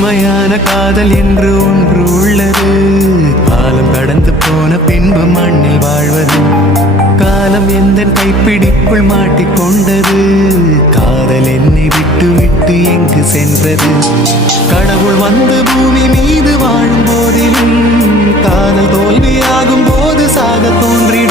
உண்மையான காதல் என்று ஒன்று உள்ளது. காலம் கடந்து போன பின்பு மண்ணில் வாழ்வது. காலம் எந்த கைப்பிடிக்குள் மாட்டிக்கொண்டது. காதல் என்னை விட்டு விட்டு எங்கு சென்றது? கடவுள் வந்து பூமி மீது வாழும் போதிலும் காதல் தோல்வியாகும் போது சாக தோன்றிடும்.